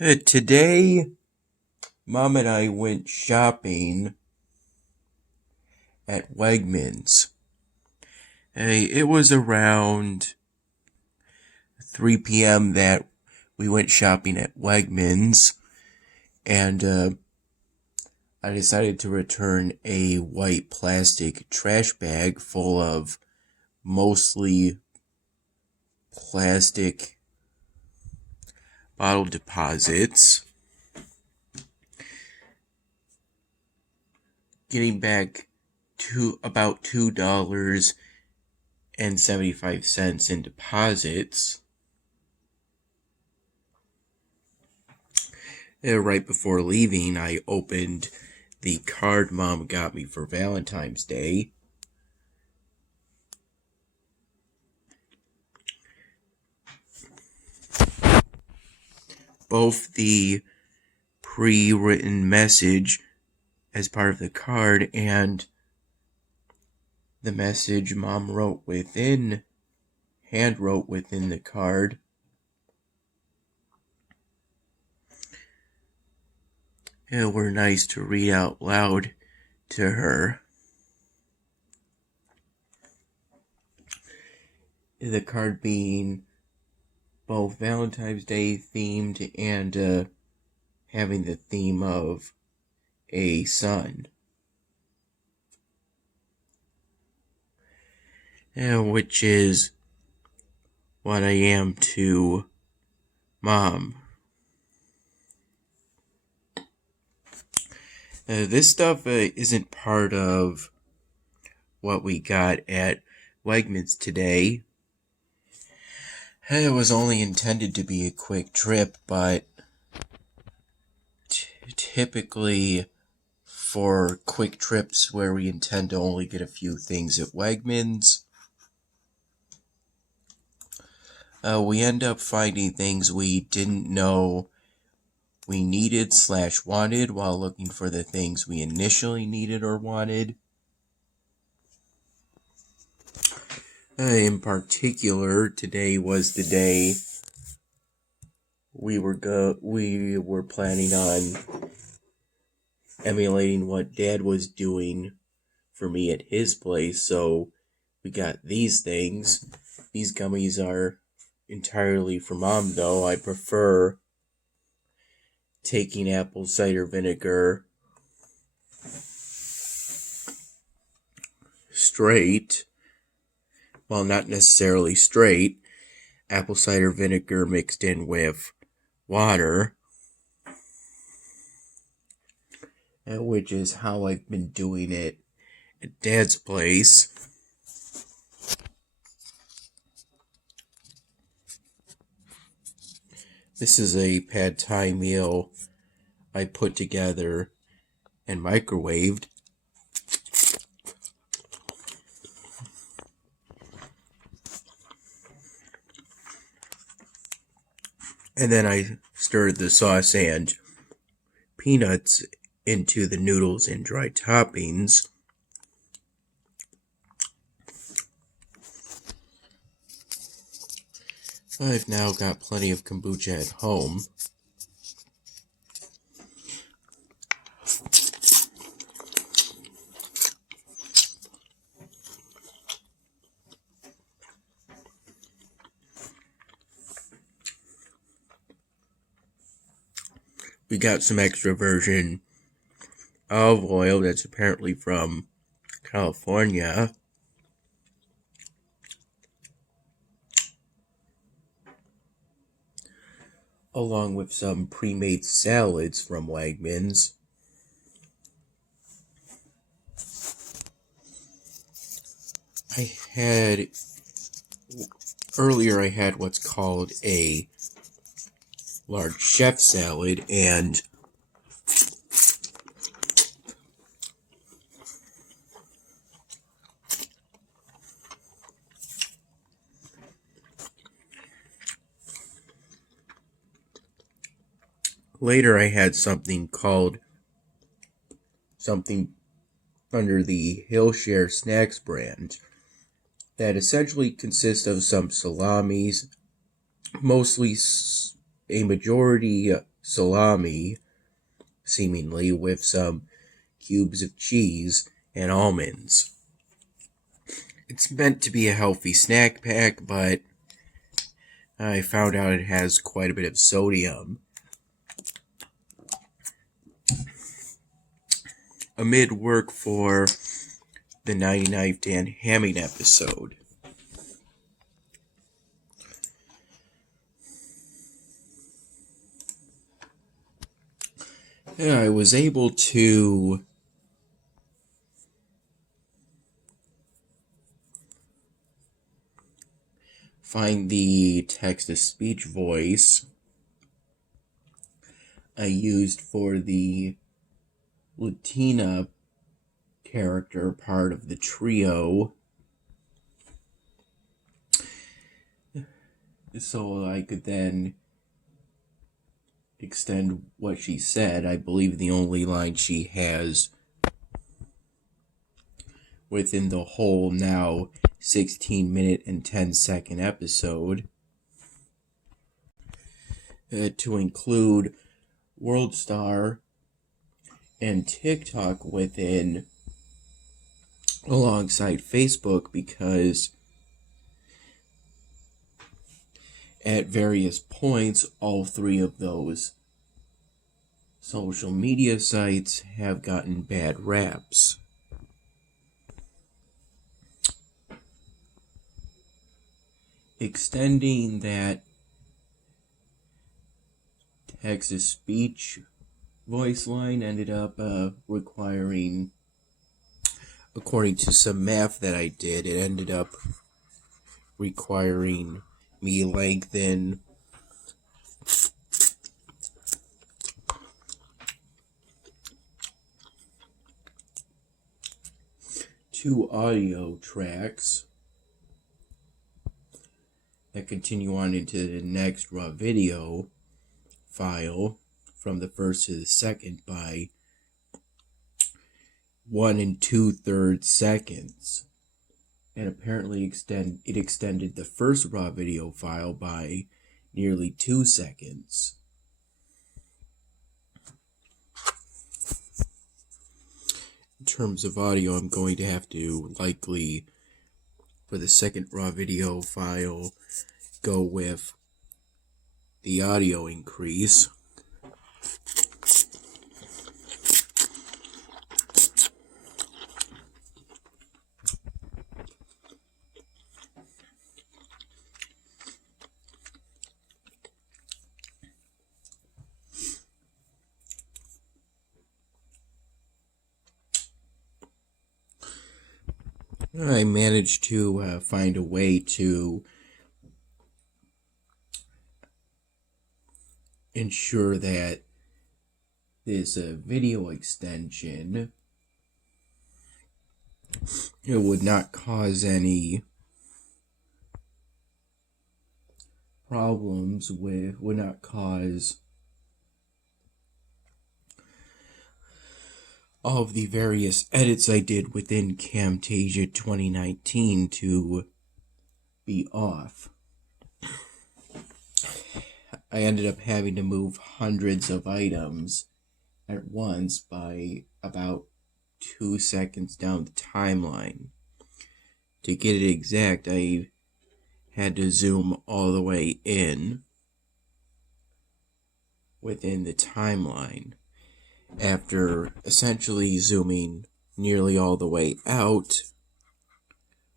Today, Mom and I went shopping at Wegmans. It was around 3 p.m. that we went shopping at Wegmans, and I decided to return a white plastic trash bag full of mostly plastic bottle deposits. Getting back to about $2.75 in deposits. Right before leaving, I opened the card Mom got me for Valentine's Day. Both the pre-written message as part of the card and the message Mom hand wrote within the card were nice to read out loud to her. The card being both Valentine's Day themed and having the theme of a sun. Which is what I am to Mom. This stuff isn't part of what we got at Wegmans today. It was only intended to be a quick trip, but typically for quick trips where we intend to only get a few things at Wegmans, we end up finding things we didn't know we needed/wanted while looking for the things we initially needed or wanted. In particular, today was the day we were planning on emulating what Dad was doing for me at his place, so we got these things. These gummies are entirely for Mom, though. I prefer taking apple cider vinegar straight. Well, not necessarily straight. Apple cider vinegar mixed in with water, which is how I've been doing it at Dad's place. This is a pad thai meal I put together and microwaved. And then I stirred the sauce and peanuts into the noodles and dried toppings. I've now got plenty of kombucha at home. We got some extra virgin olive oil that's apparently from California. Along with some pre-made salads from Wegmans. Earlier I had what's called a large chef salad, and later I had something under the Hillshare Snacks brand that essentially consists of some salamis, mostly a majority salami, seemingly, with some cubes of cheese and almonds. It's meant to be a healthy snack pack, but I found out it has quite a bit of sodium. Amid work for the 99 Dan Hamming episode. Yeah, I was able to find the text-to-speech voice I used for the Latina character part of the trio, so I could then extend what she said. I believe the only line she has within the whole now 16-minute and 10-second episode, to include WorldStar and TikTok within alongside Facebook, because at various points all three of those social media sites have gotten bad raps. Extending that text-to-speech voice line ended up requiring, according to some math that I did, it ended up requiring me lengthen two audio tracks that continue on into the next raw video file from the first to the second by 1 2/3 seconds, and apparently it extended the first raw video file by nearly 2 seconds. In terms of audio, I'm going to have to likely, for the second raw video file, go with the audio increase. I managed to find a way to ensure that this video extension, it would not cause any problems would not cause all of the various edits I did within Camtasia 2019 to be off. I ended up having to move hundreds of items at once by about 2 seconds down the timeline. To get it exact, I had to zoom all the way in within the timeline. After essentially zooming nearly all the way out,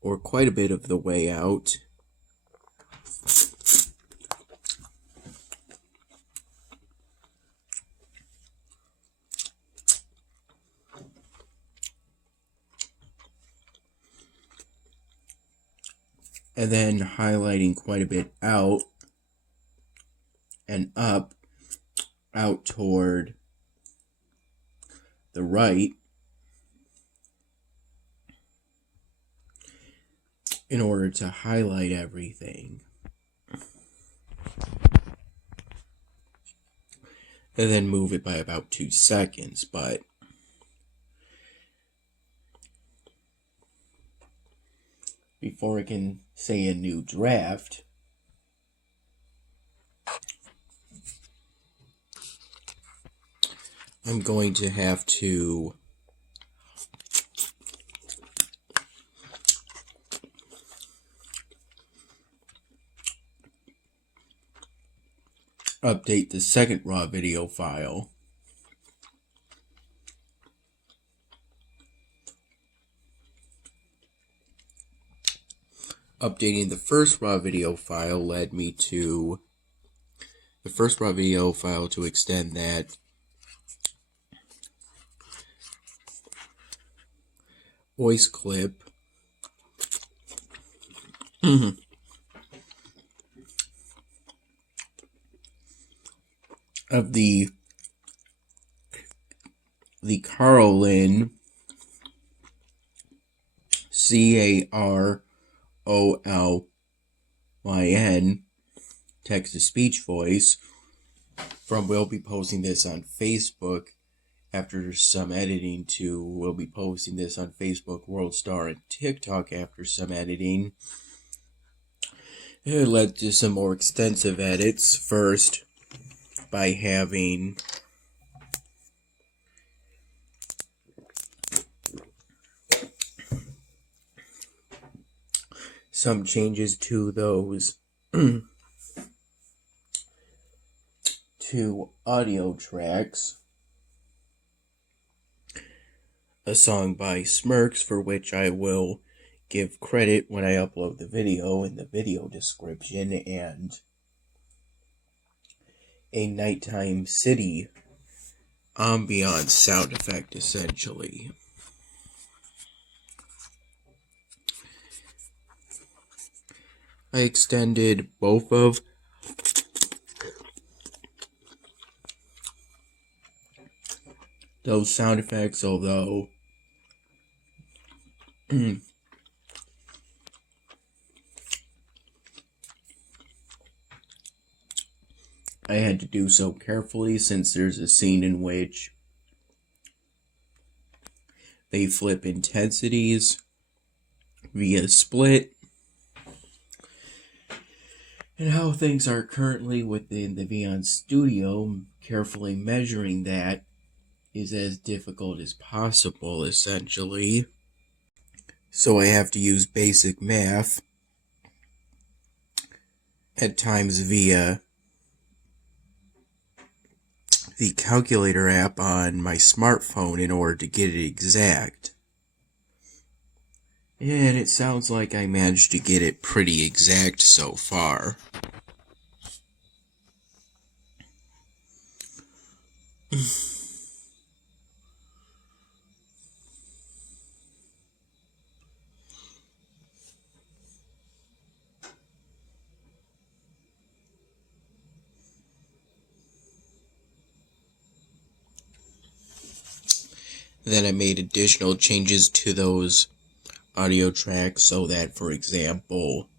or quite a bit of the way out, and then highlighting quite a bit out and up, out toward the right, in order to highlight everything. And then move it by about 2 seconds, but before I can say a new draft, I'm going to have to update the second raw video file. Updating the first raw video file led me to the first raw video file to extend that voice clip of the Carolyn CAROLYN text-to-speech voice from We'll Be Posting This on Facebook. After some editing to We'll Be Posting This on Facebook, WorldStar, and TikTok after some editing. It led to some more extensive edits. First, by having some changes to those two audio tracks. A song by Smirks, for which I will give credit when I upload the video in the video description, and a nighttime city ambiance sound effect, essentially. I extended both of those sound effects, although I had to do so carefully, since there's a scene in which they flip intensities via split, and how things are currently within the Vyond Studio. Carefully measuring that is as difficult as possible, essentially. So I have to use basic math, at times via the calculator app on my smartphone, in order to get it exact. And it sounds like I managed to get it pretty exact so far. Then I made additional changes to those audio tracks so that, for example,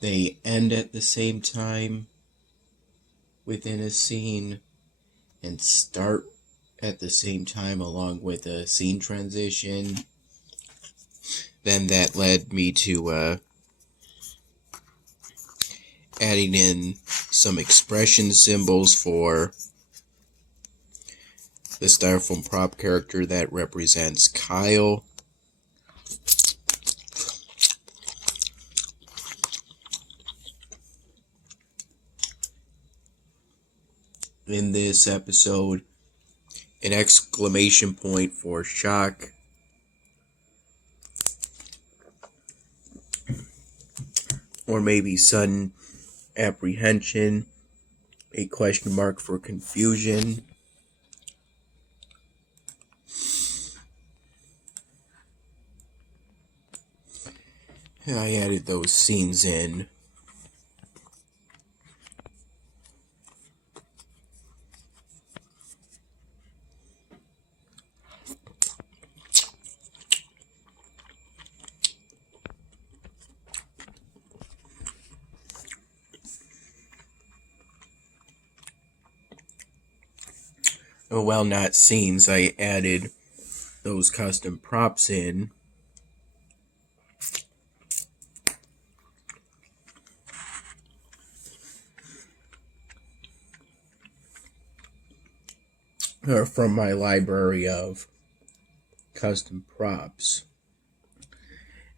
they end at the same time within a scene and start at the same time along with a scene transition. Then that led me to adding in some expression symbols for the Styrofoam prop character that represents Kyle. In this episode, an exclamation point for shock, or maybe sudden apprehension, a question mark for confusion. I added those scenes in. Well, not scenes, I added those custom props in. from my library of custom props.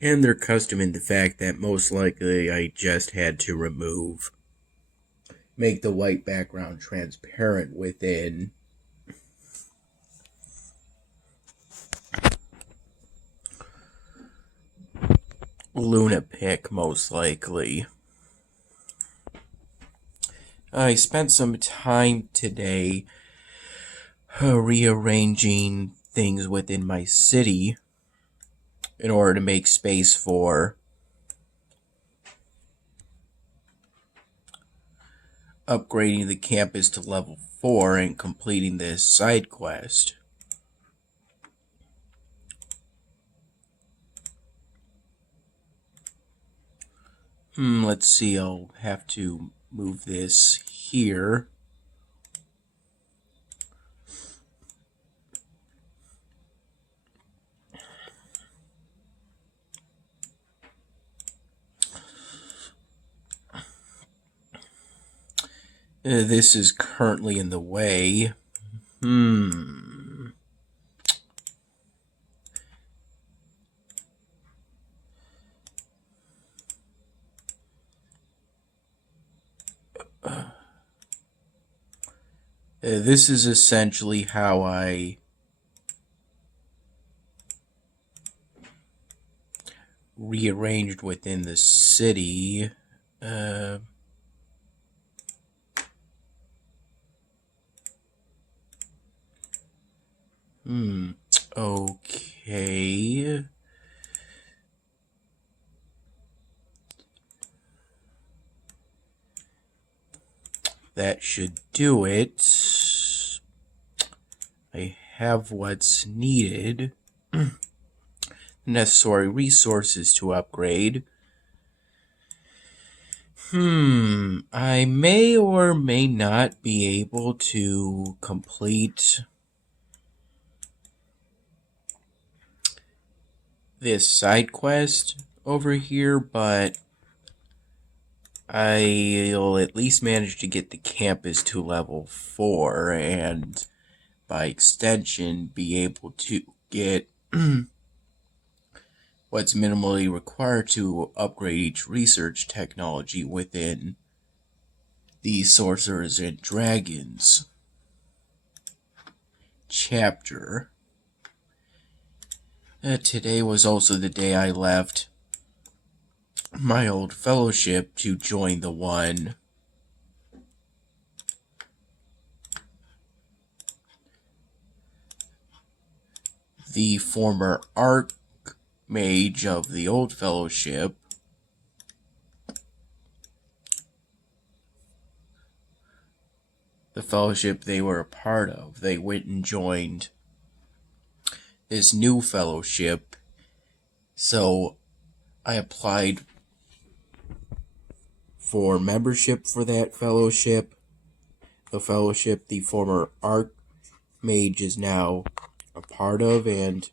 And they're custom in the fact that most likely I just had to make the white background transparent within LunaPic, most likely. I spent some time today rearranging things within my city in order to make space for upgrading the campus to level 4 and completing this side quest. Let's see, I'll have to move this here. This is currently in the way. This is essentially how I rearranged within the city. Okay. That should do it. I have what's needed. Necessary resources to upgrade. I may or may not be able to complete this side quest over here, but I'll at least manage to get the campus to level 4 and by extension be able to get what's minimally required to upgrade each research technology within the Sorcerers and Dragons chapter. Today was also the day I left my old fellowship to join the one the former Archmage of the old fellowship the fellowship they were a part of. They went and joined this new fellowship, so I applied for membership for that fellowship. The fellowship the former Archmage is now a part of, and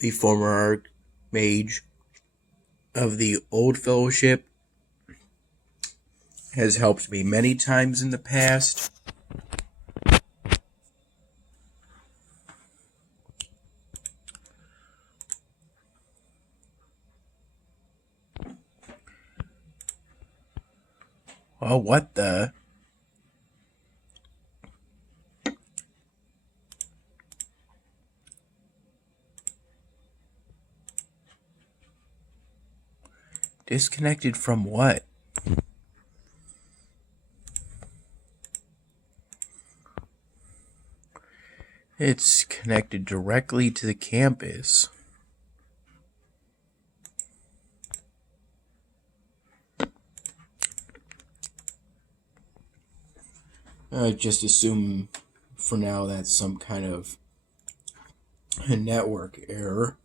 the former Archmage of the old fellowship has helped me many times in the past. Oh, what the? Disconnected from what? It's connected directly to the campus. I just assume for now that's some kind of a network error.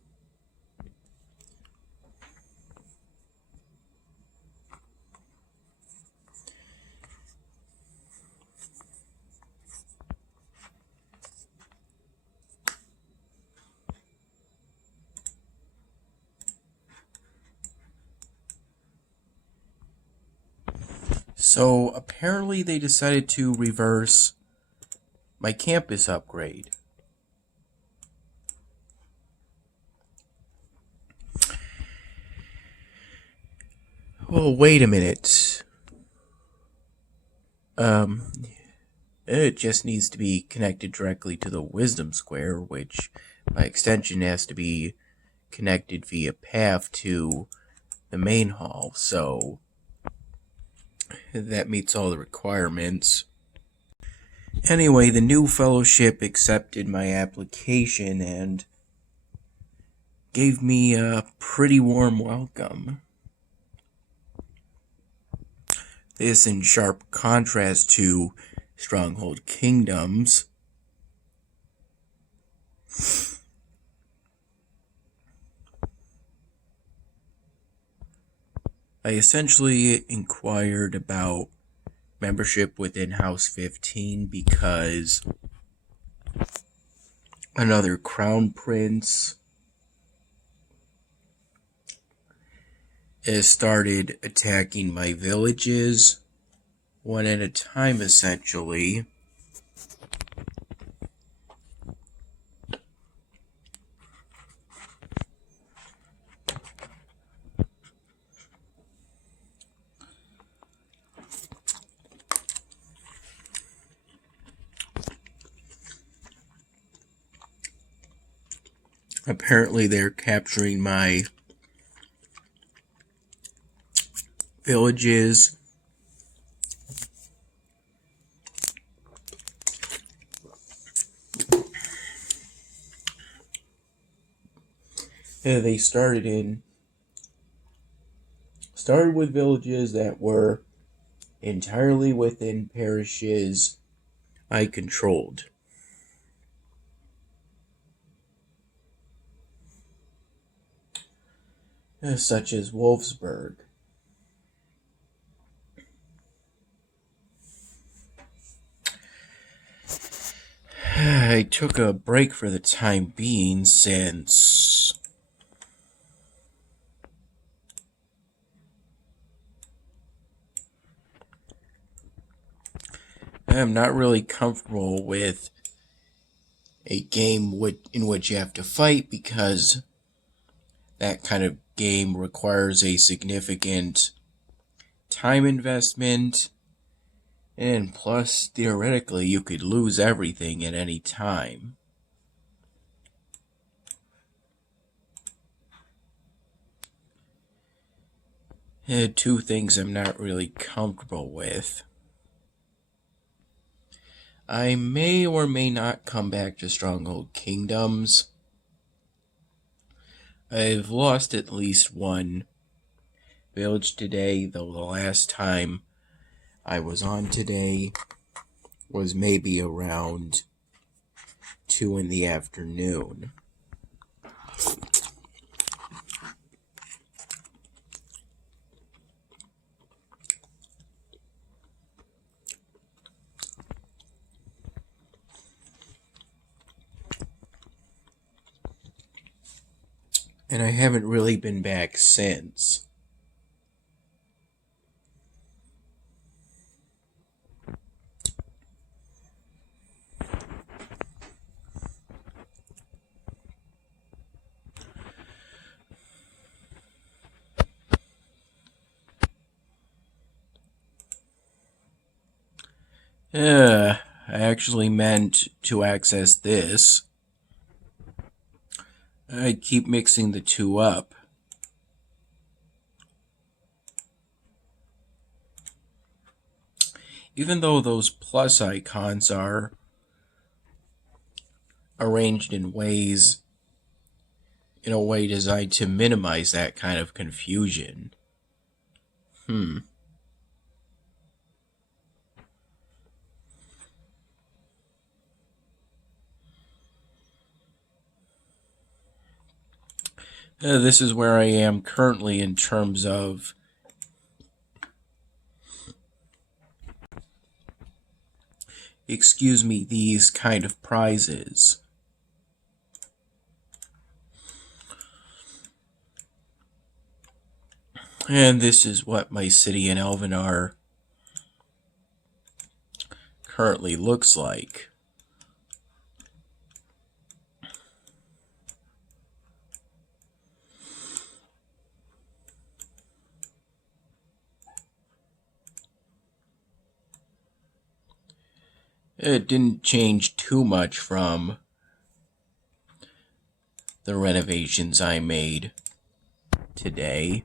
So apparently they decided to reverse my campus upgrade. Well, wait a minute. It just needs to be connected directly to the Wisdom Square, which by extension has to be connected via path to the main hall, so that meets all the requirements. Anyway, the new fellowship accepted my application and gave me a pretty warm welcome. This in sharp contrast to Stronghold Kingdoms. I essentially inquired about membership within House 15 because another crown prince has started attacking my villages, one at a time essentially. Apparently they're capturing my villages. They started with villages that were entirely within parishes I controlled. Such as Wolfsburg. I took a break for the time being since I'm not really comfortable with a game in which you have to fight, because that kind of game requires a significant time investment, and plus, theoretically, you could lose everything at any time. Two things I'm not really comfortable with. I may or may not come back to Stronghold Kingdoms. I've lost at least one village today, though the last time I was on today was maybe around 2 in the afternoon. And I haven't really been back since. I actually meant to access this. I keep mixing the two up. Even though those plus icons are arranged in a way designed to minimize that kind of confusion. This is where I am currently in terms of these kind of prizes. And this is what my city in Elvenar currently looks like. It didn't change too much from the renovations I made today.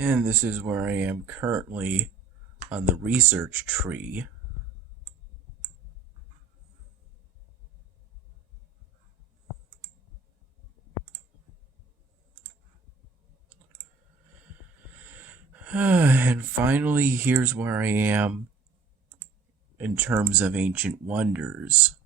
And this is where I am currently on the research tree. And finally, here's where I am in terms of ancient wonders.